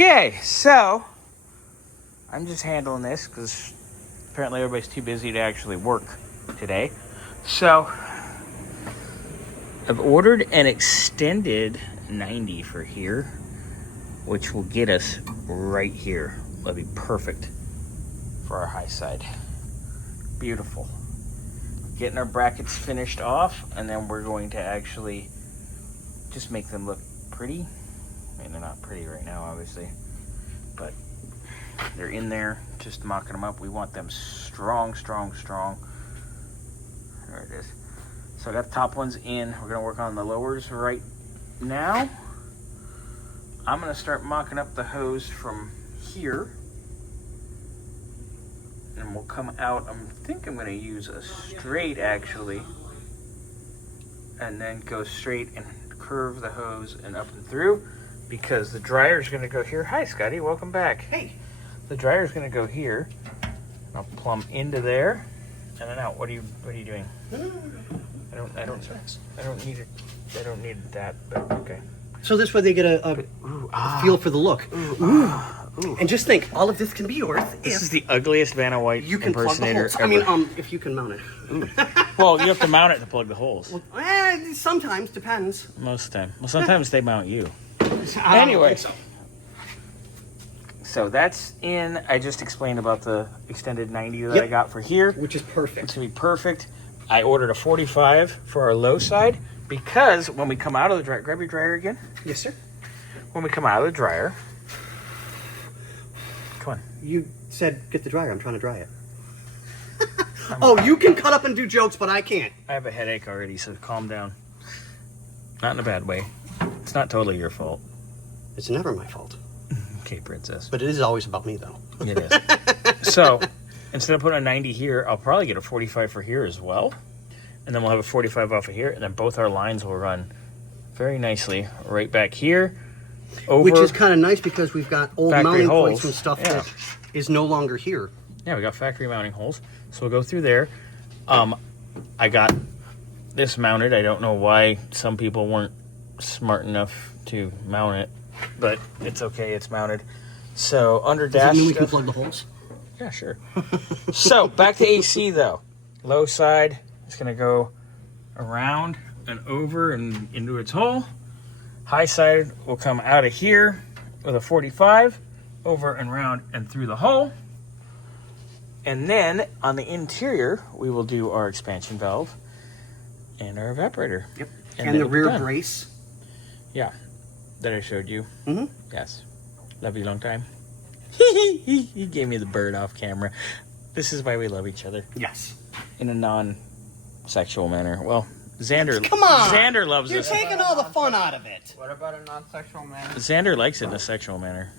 Okay, so I'm just handling this because apparently everybody's too busy to actually work today. So I've ordered an extended 90 for here, which will get us right here. That'll be perfect for our high side. Beautiful. Getting our brackets finished off, and then we're going to actually just make them look pretty. I mean, they're not pretty right now, obviously, but they're in there, just mocking them up. We want them strong, strong, strong. There it is. So I got the top ones in. We're gonna work on the lowers right now. I'm gonna start mocking up the hose from here, and we'll come out. I think I'm gonna use a straight actually, and then go straight and curve the hose and up and through, because the dryer is gonna go here. Hi, Scotty, welcome back. Hey. The dryer is gonna go here. I'll plumb into there, and then out. What are you doing? I don't need it. I don't need that, but okay. So this way they get a feel for the look. Ooh. And just think, all of this can be yours. This is the ugliest Vanna White you can impersonator plug the holes. ever. I mean, if you can mount it. Well, you have to mount it to plug the holes. Well, sometimes, depends. Most of the time. Well, sometimes they mount you. Anyway. So that's in. I just explained about the extended 90 that I got for here. Which is perfect. It's going to be perfect. I ordered a 45 for our low side because when we come out of the dryer, grab your dryer again. Yes, sir. When we come out of the dryer, come on. You said get the dryer. I'm trying to dry it. Oh, you can cut up and do jokes, but I can't. I have a headache already, so calm down. Not in a bad way. It's not totally your fault. It's never my fault. Okay, princess. But it is always about me, though. It is. So, instead of putting a 90 here, I'll probably get a 45 for here as well. And then we'll have a 45 off of here, and then both our lines will run very nicely right back here. Over. Which is kind of nice because we've got old mounting holes. points and stuff that is no longer here. Yeah, we got factory mounting holes. So we'll go through there. I got this mounted. I don't know why some people weren't smart enough to mount it, but it's okay. It's mounted. So under dash Does it mean we can stuff, plug the holes? Yeah, sure. So back to AC though. Low side is going to go around and over and into its hole. High side will come out of here with a 45 over and round and through the hole. And then on the interior, we will do our expansion valve and our evaporator. Yep. And And the rear done. brace. Yeah, that I showed you. Mm-hmm. Yes. Love you long time. He gave me the bird off camera. This is why we love each other. Yes. In a non-sexual manner. Well, Xander. Come on. Xander loves You're this. taking all the fun out of it. What about a non-sexual manner? Xander likes it in a sexual manner.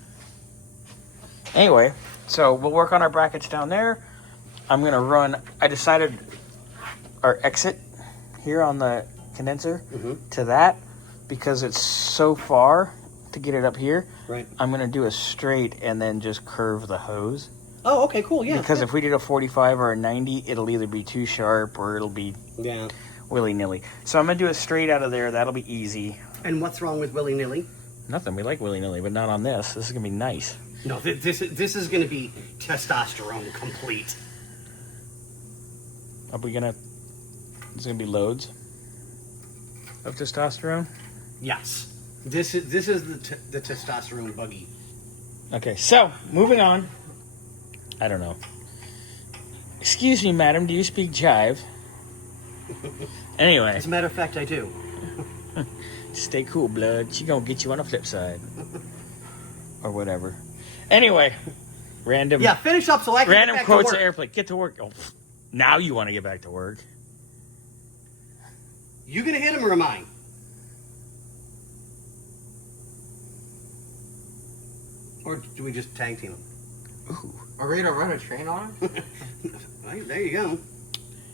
Anyway, so we'll work on our brackets down there. I'm going to run, I decided our exit here on the condenser to that because it's so far to get it up here. Right. I'm going to do a straight and then just curve the hose. Oh, okay, cool, yeah. Because if we did a 45 or a 90, it'll either be too sharp or it'll be willy-nilly. So I'm going to do a straight out of there. That'll be easy. And what's wrong with willy-nilly? Nothing. We like willy-nilly, but not on this. This is going to be nice. No, this is going to be testosterone complete. Are we going to... There's going to be loads of testosterone? Yes. This is the testosterone buggy. Okay, so, moving on. I don't know. Excuse me, madam, do you speak jive? Anyway. As a matter of fact, I do. Stay cool, blood. She gonna get you on the flip side. Or whatever. Anyway. Random... Yeah, finish up so I can random get back quotes to of work. airplane. Get to work. Oh, now you want to get back to work. You gonna hit him or am I? Or do we just tag team him? Ooh. Are we gonna run a train on him? Right, there you go.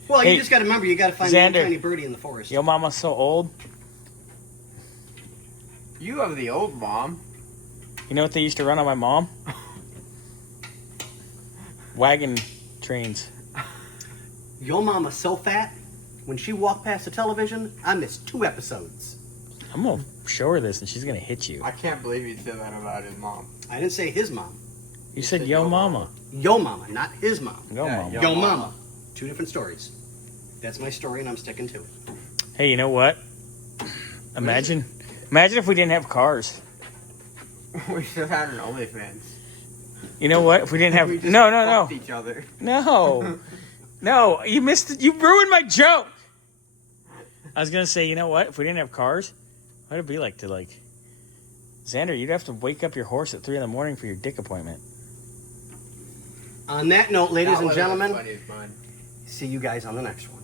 Well, Hey, you just got to remember, you got to find Xander, one tiny birdie in the forest. Your mama's so old. You have the old mom. You know what they used to run on my mom? Wagon trains. Your mama's so fat, when she walked past the television, I missed 2 episodes. I'm gonna show her this and she's gonna hit you. I can't believe he said that about his mom. I didn't say his mom. You said said yo yo mama. Yo mama, not his mom. Yo Yeah, mama. yo. Yo mama. Two different stories. That's my story, and I'm sticking to it. Hey, you know what? Imagine if we didn't have cars. We should have had an OnlyFans. You know what? If we didn't have We just no. fucked each other. No, you missed it. You ruined my joke. I was gonna say, you know what? If we didn't have cars, what'd it be like to Xander? You'd have to wake up your horse at 3 a.m. for your dick appointment. On that note, ladies That and wasn't as gentlemen, funny as mine. see you guys on the next one.